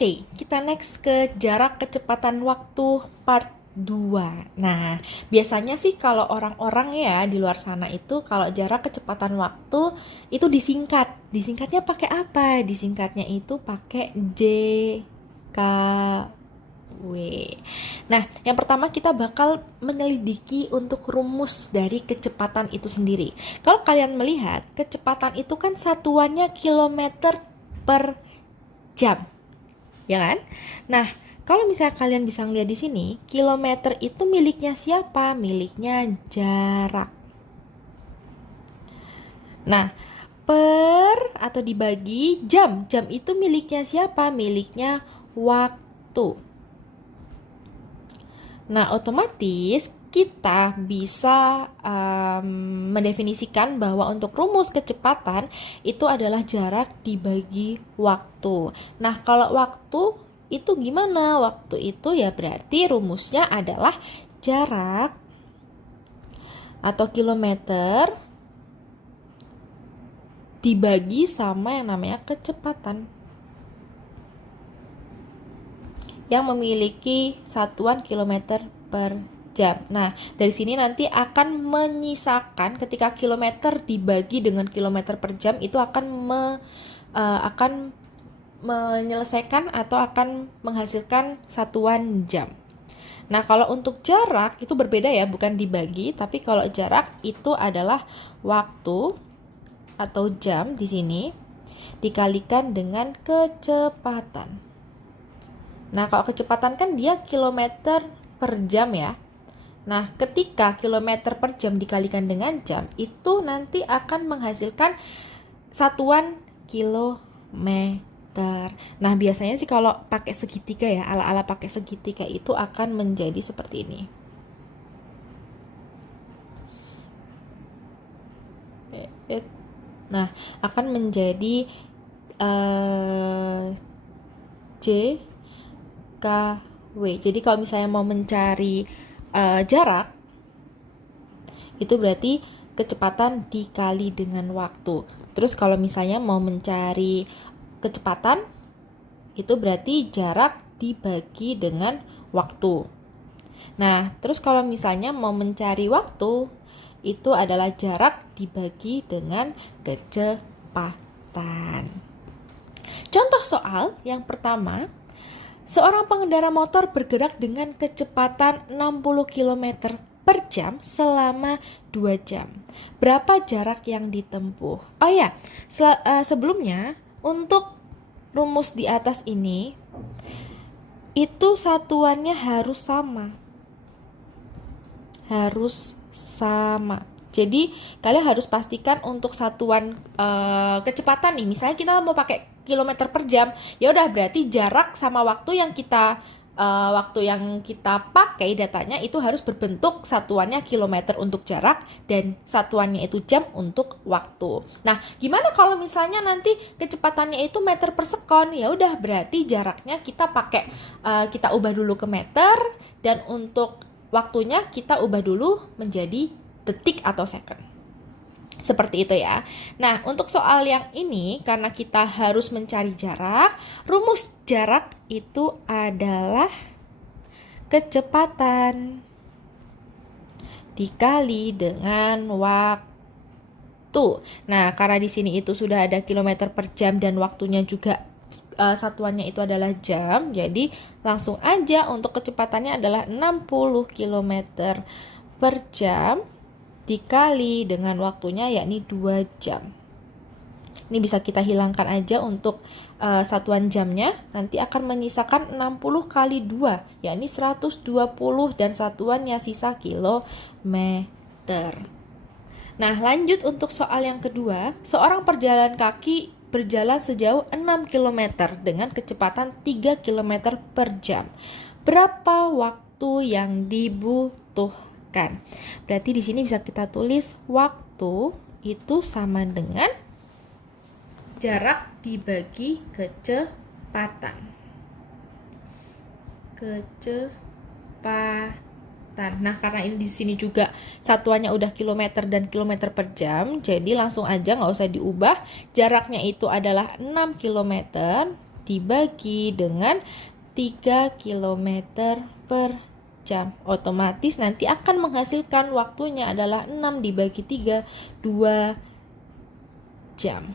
Oke, kita next ke jarak kecepatan waktu part 2. Nah, biasanya sih kalau orang-orang ya di luar sana itu kalau jarak kecepatan waktu itu disingkat. Disingkatnya pakai apa? Disingkatnya itu pakai JKW. Nah, yang pertama kita bakal menyelidiki untuk rumus dari kecepatan itu sendiri. Kalau kalian melihat, kecepatan itu kan satuannya kilometer per jam. Ya kan? Nah, kalau misalnya kalian bisa ngeliat di sini, kilometer itu miliknya siapa? Miliknya jarak. Nah, per atau dibagi jam. Jam itu miliknya siapa? Miliknya waktu. Nah, otomatis kita bisa mendefinisikan bahwa untuk rumus kecepatan itu adalah jarak dibagi waktu. Nah, kalau waktu itu gimana? Waktu itu ya berarti rumusnya adalah jarak atau kilometer dibagi sama yang namanya kecepatan yang memiliki satuan kilometer per jam. Nah, dari sini nanti akan menyisakan ketika kilometer dibagi dengan kilometer per jam itu akan menyelesaikan atau akan menghasilkan satuan jam. Nah, kalau untuk jarak itu berbeda ya, bukan dibagi, tapi kalau jarak itu adalah waktu atau jam di sini dikalikan dengan kecepatan. Nah, kalau kecepatan kan dia kilometer per jam ya. Nah, ketika kilometer per jam dikalikan dengan jam, itu nanti akan menghasilkan satuan kilometer. Nah, biasanya sih kalau pakai segitiga ya, ala-ala pakai segitiga itu akan menjadi seperti ini. Nah, akan menjadi JKW. Jadi kalau misalnya mau mencari jarak, itu berarti kecepatan dikali dengan waktu. Terus kalau misalnya mau mencari kecepatan, itu berarti jarak dibagi dengan waktu. Nah, terus kalau misalnya mau mencari waktu, itu adalah jarak dibagi dengan kecepatan. Contoh soal yang pertama, seorang pengendara motor bergerak dengan kecepatan 60 km per jam selama 2 jam. Berapa jarak yang ditempuh? Oh ya, sebelumnya untuk rumus di atas ini itu satuannya harus sama. Harus sama. Jadi kalian harus pastikan untuk satuan kecepatan nih. Misalnya kita mau pakai kilometer per jam, ya udah berarti jarak sama waktu yang kita pakai datanya itu harus berbentuk satuannya kilometer untuk jarak dan satuannya itu jam untuk waktu. Nah, gimana kalau misalnya nanti kecepatannya itu meter per sekon? Ya udah berarti jaraknya kita ubah dulu ke meter dan untuk waktunya kita ubah dulu menjadi detik atau second. Seperti itu ya. Nah, untuk soal yang ini, karena kita harus mencari jarak, rumus jarak itu adalah kecepatan dikali dengan waktu. Nah, karena di sini itu sudah ada kilometer per jam dan waktunya juga satuannya itu adalah jam, jadi langsung aja untuk kecepatannya adalah 60 km per jam dikali dengan waktunya yakni 2 jam. Ini bisa kita hilangkan aja untuk satuan jamnya, nanti akan menyisakan 60 kali 2 yakni 120 dan satuannya sisa kilometer. Nah, lanjut untuk soal yang kedua. Seorang pejalan kaki berjalan sejauh 6 km dengan kecepatan 3 km per jam. Berapa waktu yang dibutuhkan? Berarti di sini bisa kita tulis waktu itu sama dengan jarak dibagi kecepatan. Nah, karena ini di sini juga satuannya udah kilometer dan kilometer per jam, jadi langsung aja nggak usah diubah. Jaraknya itu adalah 6 km dibagi dengan 3 kilometer per jam. Otomatis nanti akan menghasilkan waktunya adalah 6 dibagi 3, 2 jam.